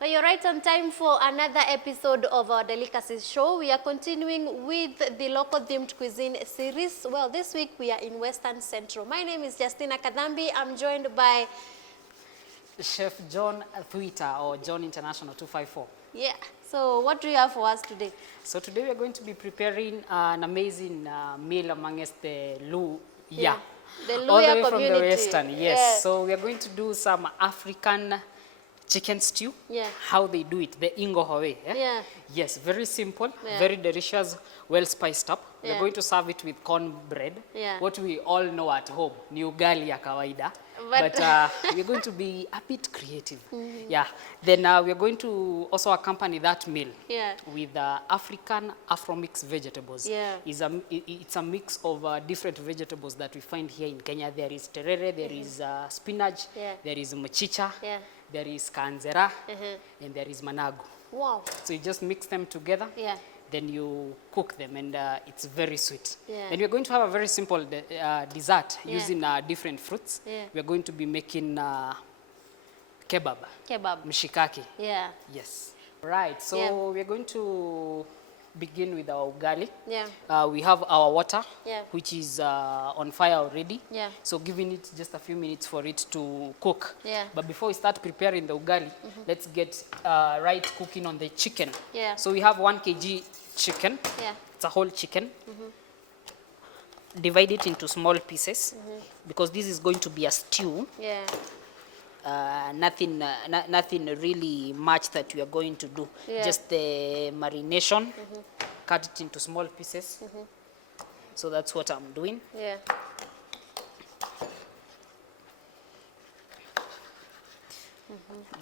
Well, you're right on time for another episode of our Delicacies show. We are continuing with the local themed cuisine series. Well, this week we are in Western Central. My name is Justina Kadhambi. I'm joined by Chef John Twitter, or John International 254. Yeah. So what do you have for us today? So today we are going to be preparing an amazing meal amongst the LUHYA. The LUHYA all the way community. From the Western, yes. Yeah. So we are going to do some African chicken stew. Yeah. How they do it, the Ingoho way. Yeah. Yes, very simple, Yeah. very delicious, well spiced up. Yeah. We're going to serve it with cornbread. Yeah. What we all know at home, ni ugali ya kawaida. But We're going to be a bit creative. Yeah. Then we're going to also accompany that meal Yeah. with African Afro-mix vegetables. Yeah. It's a mix of different vegetables that we find here in Kenya. There is terere, there is spinach, Yeah. there is mchicha, Yeah. there is kanzera, and there is managu. Wow. So you just mix them together. Yeah. Then you cook them, and it's very sweet. Yeah. And we're going to have a very simple dessert Yeah. using different fruits. Yeah. We're going to be making kebab, mshikaki. Yeah. Yes. Right. So Yeah. we're going to begin with our ugali. Yeah. We have our water, Yeah. which is on fire already. Yeah. So giving it just a few minutes for it to cook. Yeah. But before we start preparing the ugali, let's get right cooking on the chicken. Yeah. So we have 1 kg chicken. Yeah. It's a whole chicken. Divide it into small pieces because this is going to be a stew. Yeah. Nothing really much that we are going to do. Yeah. Just the marination. Cut it into small pieces. So that's what I'm doing. Yeah. So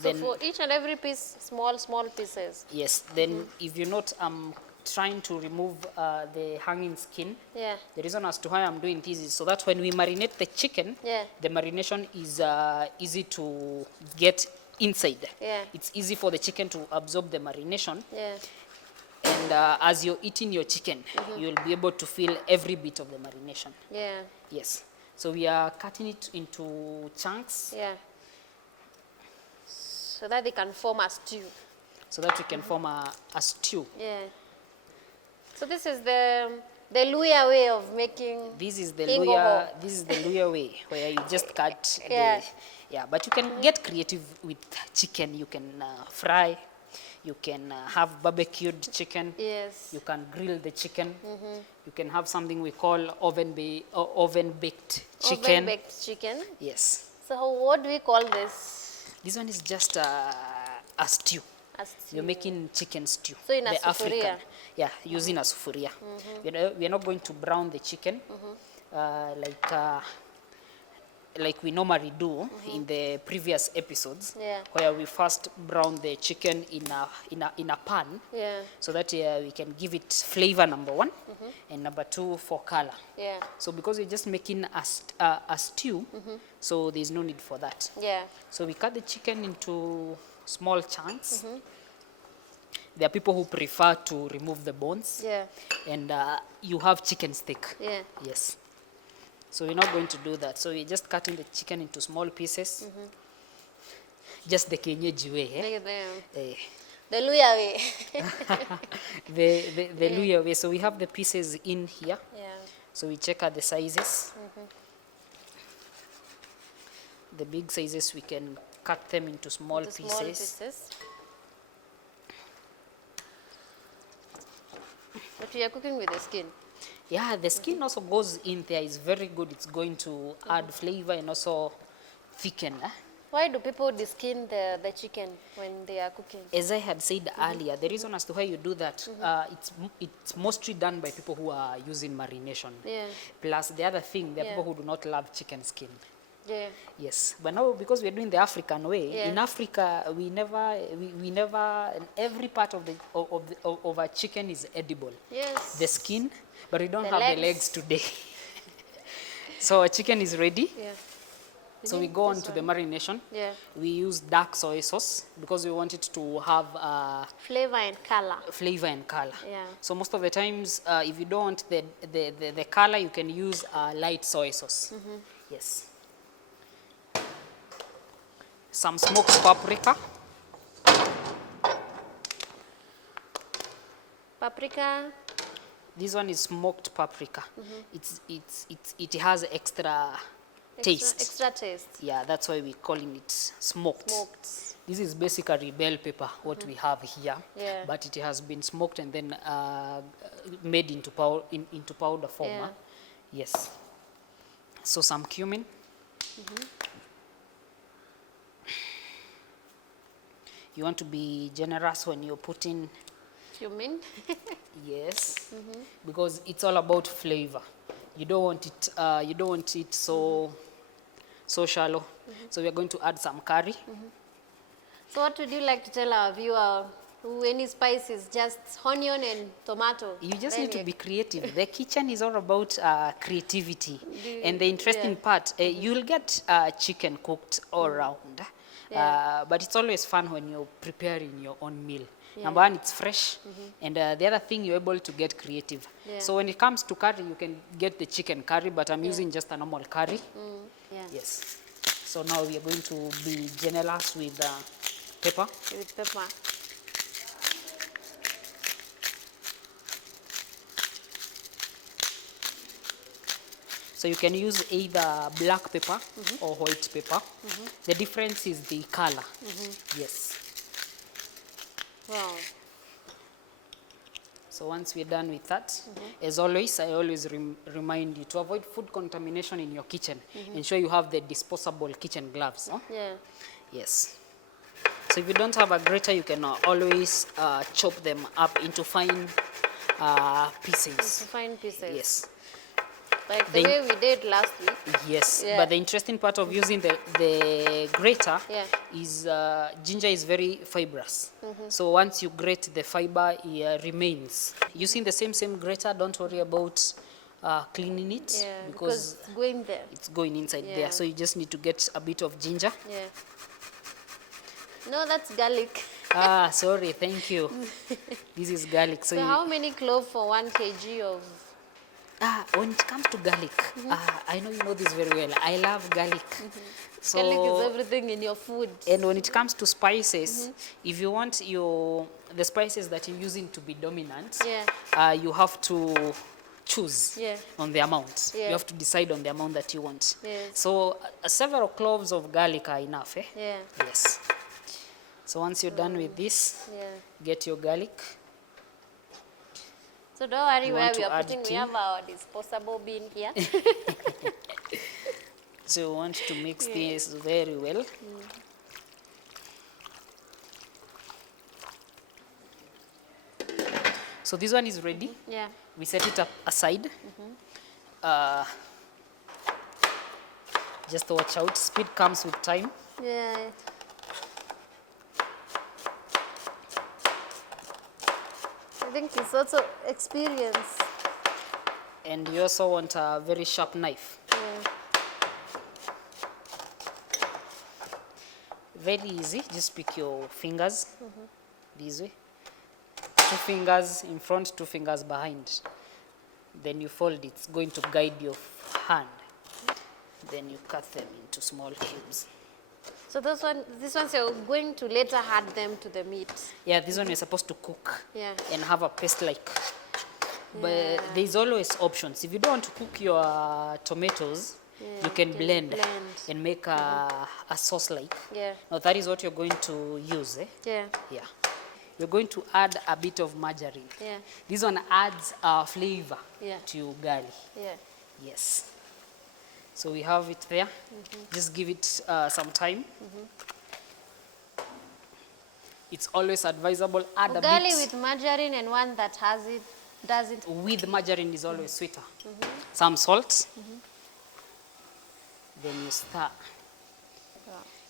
Then, for each and every piece, small pieces. yes. Then if you note, I'm trying to remove the hanging skin. Yeah. The reason as to why I'm doing this is so that when we marinate the chicken, Yeah. the marination is easy to get inside. Yeah. It's easy for the chicken to absorb the marination. Yeah. And as you're eating your chicken, you'll be able to feel every bit of the marination. Yeah. Yes. So we are cutting it into chunks Yeah. So that they can form a stew. so that we can form a stew. Yeah. So this is the LUHYA way of making. This is the Ingoho. LUHYA way, where you just cut. Yeah. But you can get creative with chicken. You can fry. You can have barbecued chicken. Yes. You can grill the chicken. You can have something we call oven-baked chicken. Oven-baked chicken. Yes. So what do we call this? This one is just a stew. A stew. You're making chicken stew. So in a the sufuria? African. Yeah, using a sufuria. We're not going to brown the chicken like we normally do in the previous episodes, Yeah. where we first brown the chicken in a pan, Yeah. so that we can give it flavor, number 1, and number 2 for color. Yeah. So because we're just making a stew, so there's no need for that. Yeah. So we cut the chicken into small chunks. There are people who prefer to remove the bones. Yeah. And you have chicken steak. Yeah. Yes. So we're not going to do that. So we're just cutting the chicken into small pieces. Just the kienyeji way. Look at them. Eh, The LUHYA way. the LUHYA way. So we have the pieces in here. Yeah. So we check out the sizes. The big sizes, we can cut them into small The pieces. small pieces. But we are cooking with the skin. Yeah, the skin also goes in there. It's very good. It's going to add flavor and also thicken. Why do people deskin the chicken when they are cooking? As I had said earlier, the reason as to why you do that, it's mostly done by people who are using marination. Yeah. Plus, the other thing, there are Yeah. people who do not love chicken skin. Yeah. Yes, but now because we're doing the African way, Yeah. in Africa we never every part of a chicken is edible. Yes. The skin, but we don't The have legs. the legs today. So our chicken is ready. Yeah. So we go on to the marination. Yeah. We use dark soy sauce because we want it to have Flavor and color. flavor and color. Yeah. So most of the times, if you don't want the color, you can use light soy sauce. Yes. Some smoked paprika. Paprika. This one is smoked paprika. It has extra taste. Extra taste. Yeah, that's why we're calling it smoked. Smoked. This is basically bell pepper, what we have here, Yeah. but it has been smoked and then made into powder form. Yeah. Yes. So some cumin. You want to be generous when you're putting, Cumin. yes, because it's all about flavor. You don't want it. You don't want it so shallow. So we are going to add some curry. So what would you like to tell our viewer who any spice is just onion and tomato? You just Then need to be creative. The kitchen is all about creativity. And the interesting yeah. part, you'll get chicken cooked all around. Yeah. But it's always fun when you're preparing your own meal. Yeah. Number one, it's fresh. And the other thing, you're able to get creative. Yeah. So when it comes to curry, you can get the chicken curry, but I'm using just a normal curry. Yeah. Yes. So now we are going to be generous with pepper. With pepper. So you can use either black pepper or white pepper. The difference is the color. Yes. Wow. So once we're done with that, as always, I always remind you to avoid food contamination in your kitchen. Ensure you have the disposable kitchen gloves. Huh? Yeah. Yes. So if you don't have a grater, you can always chop them up into fine pieces. To fine pieces. Yes. Like the way we did last week. Yes, Yeah. but the interesting part of using the grater Yeah. is ginger is very fibrous. So once you grate, the fiber remains. Using the same grater, don't worry about cleaning it Yeah. because It's going there. it's going inside Yeah. there. So you just need to get a bit of ginger. Yeah. No, that's garlic. Ah, sorry, thank you. This is garlic. So how many cloves for 1 kg of? When it comes to garlic, I know you know this very well. I love garlic. So, Garlic is everything in your food. and when it comes to spices, if you want the spices that you're using to be dominant, Yeah. you have to choose Yeah. on the amount. Yeah. You have to decide on the amount that you want. Yeah. So several cloves of garlic are enough. Yeah. Yes. So once you're done with this, Yeah. get your garlic. So don't worry You where want we to are add putting. it We in? have our disposable bin here. So you want to mix this very well. So this one is ready. Yeah. We set it up aside. Just watch out. Speed comes with time. Yeah. I think it's also experience. And you also want a very sharp knife. Yeah. Very easy. Just pick your fingers this way. 2 fingers in front, 2 fingers behind. Then you fold it. It's going to guide your hand. Then you cut them into small cubes. So these ones you're going to later add them to the meat. Yeah, this one you're supposed to cook Yeah. and have a paste like. But there's always options. If you don't want to cook your tomatoes, you can blend and make a sauce like. Yeah. Now that is what you're going to use. Yeah. Yeah. You're going to add a bit of margarine. Yeah. This one adds flavor to your ugali. Yeah. Yes. So we have it there. Just give it some time. It's always advisable add a Ugali bit. with margarine and one that has it doesn't. With margarine is always sweeter. Some salt. Then you stir.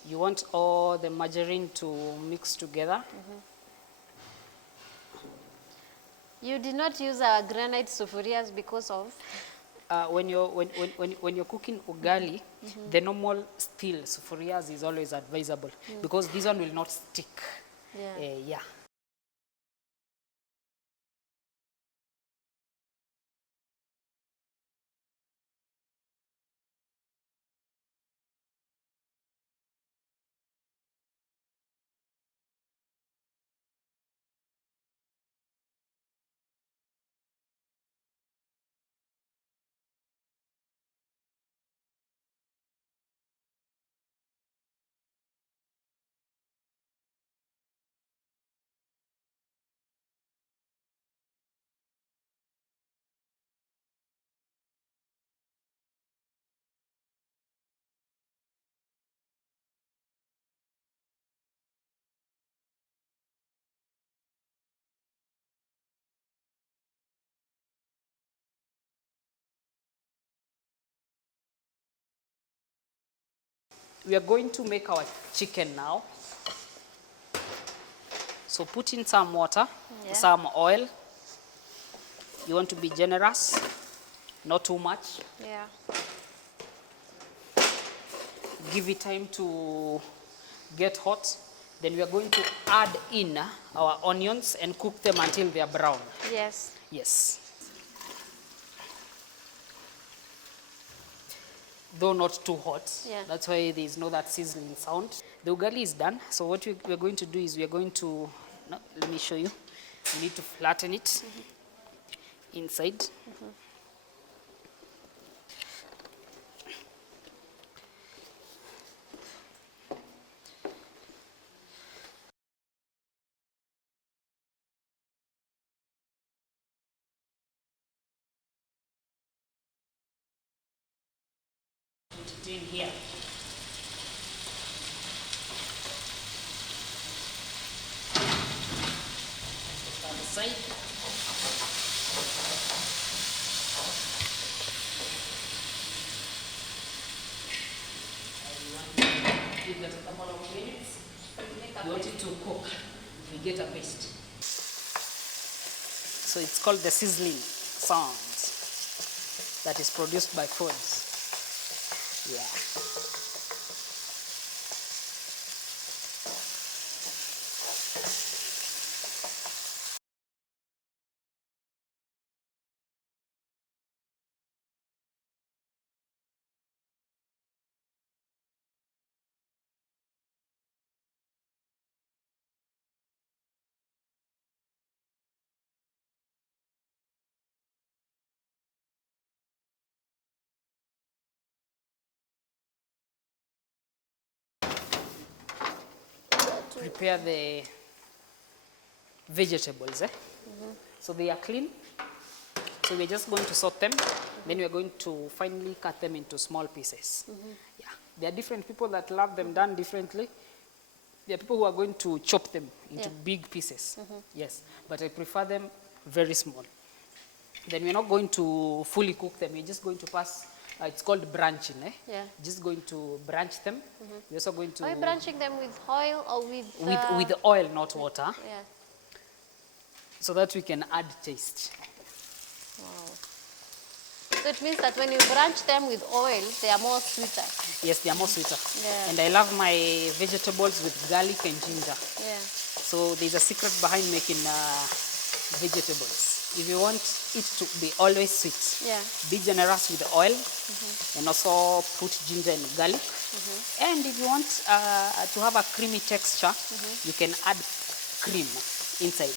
You want all the margarine to mix together. You did not use our granite sufurias because of? When you're cooking ugali, the normal steel sufurias is always advisable because this one will not stick. Yeah. Yeah. We are going to make our chicken now. So put in some water, some oil. You want to be generous, not too much. Yeah. Give it time to get hot. Then we are going to add in our onions and cook them until they are brown. Yes. Yes. Though not too hot. Yeah. That's why there is no that sizzling sound. The ugali is done. So what we're going to do is we are going to, no, let me show you. We need to flatten it inside. Put it in here. On the side. Give that a couple of minutes. You want it to cook. We get a paste. So it's called the sizzling sounds that is produced by foods. Yeah. Prepare the vegetables. So they are clean. So we're just going to sort them. Then we're going to finally cut them into small pieces. Yeah. There are different people that love them done differently. There are people who are going to chop them into big pieces. Yes. But I prefer them very small. Then we're not going to fully cook them. We're just going to pass, it's called branching. Yeah. Just going to branch them. We're also going to... Are you branching them with oil or with... With the oil, not water. Yeah. So that we can add taste. Wow. So it means that when you branch them with oil, they are more sweeter. Yes, they are more sweeter. Yeah. And I love my vegetables with garlic and ginger. Yeah. So there's a secret behind making vegetables. If you want it to be always sweet, be generous with the oil and also put ginger and garlic. And if you want to have a creamy texture, you can add cream inside.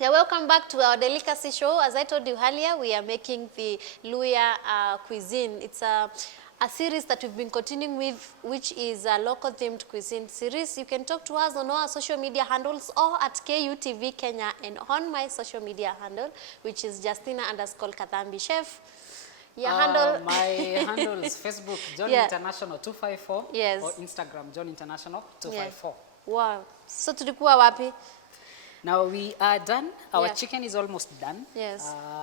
Yeah, welcome back to our delicacy show. As I told you earlier, we are making the LUHYA cuisine. It's a series that we've been continuing with, which is a local themed cuisine series. You can talk to us on our social media handles or at KUTV Kenya and on my social media handle, which is Justina_Kadhambi. Chef, your handle? My handle is Facebook, John Yeah. International 254. Yes. Or Instagram, John International 254. Wow. So tulikuwa wapi? Now we are done. Our Yeah. chicken is almost done. Yes.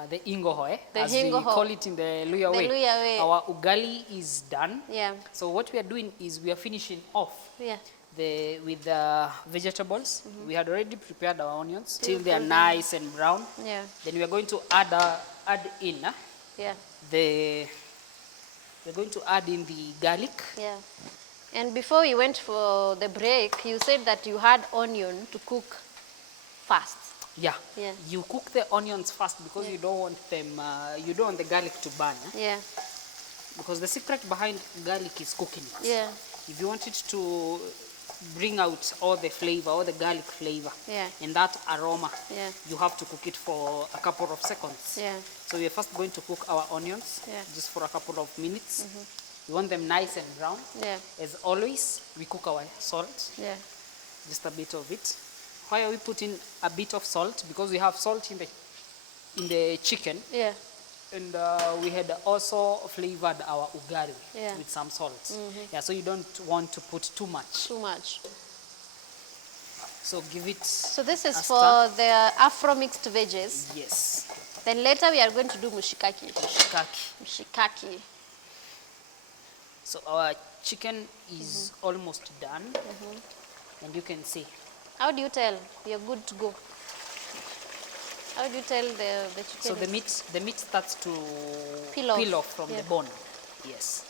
The ingohoe, The as ingoho. we call it in the Luhya way. Luhya way. Our ugali is done. Yeah. So what we are doing is we are finishing off Yeah. with the vegetables. We had already prepared our onions till they are nice and brown. Yeah. Then we are going to add in Yeah. we're going to add in the garlic. Yeah. And before you went for the break, you said that you had onion to cook fast. Yeah. Yeah. You cook the onions first because you don't want them. You don't want the garlic to burn. Yeah. Because the secret behind garlic is cooking it. Yeah. If you want it to bring out all the flavor, all the garlic flavor, Yeah. and that aroma, Yeah. you have to cook it for a couple of seconds. Yeah. So we're first going to cook our onions Yeah. just for a couple of minutes. We want them nice and brown. Yeah. As always, we cook our salt, Yeah. just a bit of it. Why are we putting a bit of salt? Because we have salt in the chicken, Yeah. and we had also flavored our ugali Yeah. with some salt. Yeah, so you don't want to put too much. Too much. So give it. So this is a for stir. the Afro mixed veggies. Yes, Then later we are going to do mushikaki. shikaki. Mushikaki. So our chicken is almost done, and you can see. How do you tell you're good to go? How do you tell the chicken? So is- the meat starts to Peel off. from Yeah. the bone. Yes.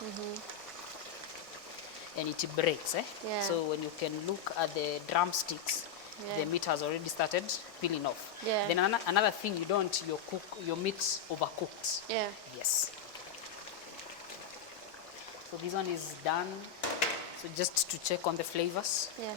And it breaks. Yeah. So when you can look at the drumsticks, Yeah. the meat has already started peeling off. Yeah. Then another thing, you don't want your meat overcooked. Yeah. Yes. So this one is done. So just to check on the flavors. Yeah.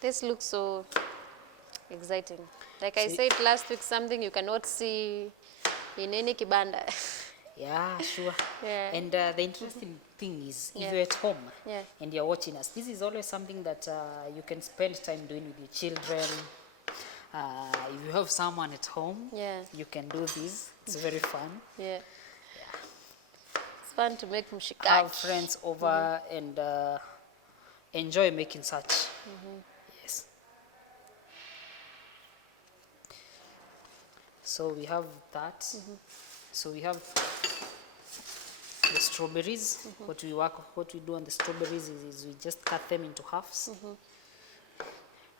This looks so exciting. Like I said last week, something you cannot see in any kibanda. Yeah, sure. Yeah. And the interesting thing is, if Yeah. you're at home Yeah. and you're watching us, this is always something that you can spend time doing with your children. If you have someone at home, Yeah. you can do this. It's very fun. Yeah. It's fun to make mushikaki. Have friends over and enjoy making such. Yes. So we have that. So we have the strawberries. What we do on the strawberries is we just cut them into halves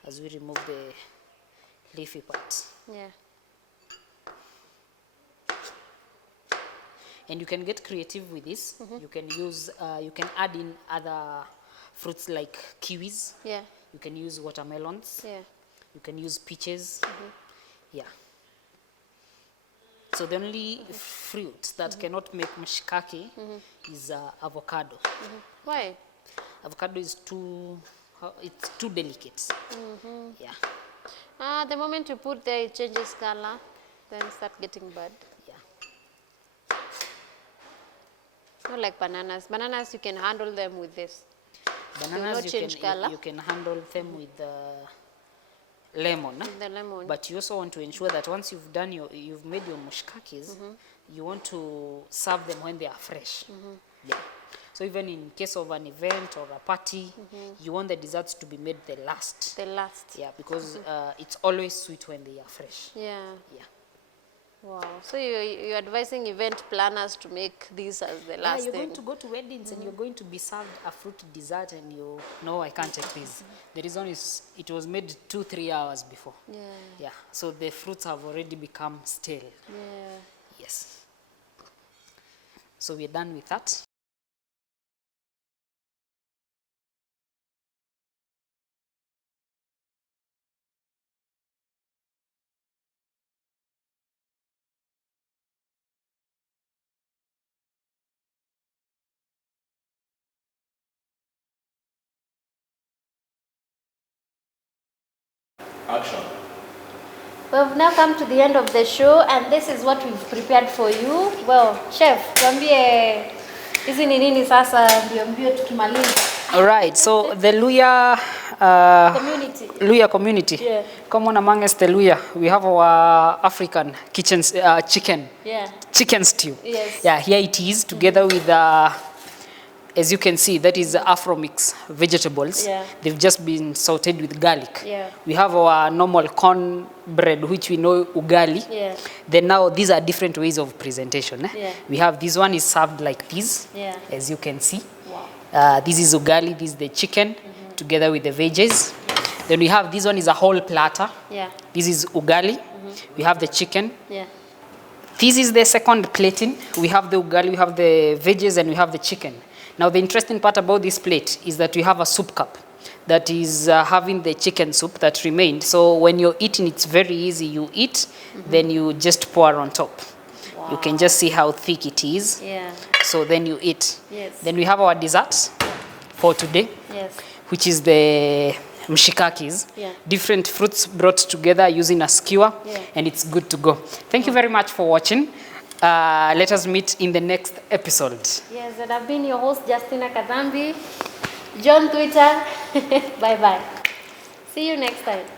as we remove the leafy parts. Yeah. And you can get creative with this. You can use, you can add in other fruits like kiwis. Yeah. You can use watermelons. Yeah. You can use peaches. Yeah. So the only fruit that cannot make mishikaki is avocado. Why? Avocado is it's too delicate. Yeah. The moment you put there, it changes color, then start getting bad. Yeah. Not like bananas. Bananas, you can handle them with this. Bananas not change color. you can handle them with lemon. The lemon. But you also want to ensure that once you've made your mushkakis, you want to serve them when they are fresh. Yeah. So even in case of an event or a party, you want the desserts to be made the last. The last. Yeah, because it's always sweet when they are fresh. Yeah. Yeah. Wow. So you're advising event planners to make these as the last You're thing. going to go to weddings and you're going to be served a fruit dessert and you, no, I can't take this. The reason is it was made 2-3 hours before. Yeah. Yeah. So the fruits have already become stale. Yeah. Yes. So we're done with that. Action. We've now come to the end of the show and this is what we've prepared for you. Well, chef, tuambie hizi ni nini sasa mbio tukimaliza. All right. So the LUHYA community. Yeah. Common amongst the LUHYA, we have our African chicken. Yeah. Chicken stew. Yes. Yeah. Here it is together with as you can see, that is Afro-mix vegetables. Yeah. They've just been sauteed with garlic. Yeah. We have our normal corn bread, which we know ugali. Yeah. Then now these are different ways of presentation. Yeah. We have this one is served like this, Yeah. as you can see. Wow. This is ugali, this is the chicken, together with the veggies. Then we have this one is a whole platter. Yeah. This is ugali. We have the chicken. Yeah. This is the second plating. We have the ugali, we have the veggies, and we have the chicken. Now the interesting part about this plate is that we have a soup cup that is having the chicken soup that remained. So when you're eating, it's very easy. You eat, then you just pour on top. Wow. You can just see how thick it is. Yeah. So then you eat. Yes. Then we have our desserts for today, Yes. which is the mshikakis. Yeah. Different fruits brought together using a skewer, Yeah. and it's good to go. Thank you very much for watching. Let us meet in the next episode. Yes, and I've been your host, Justina Kadhambi. John Twitter. Bye-bye. See you next time.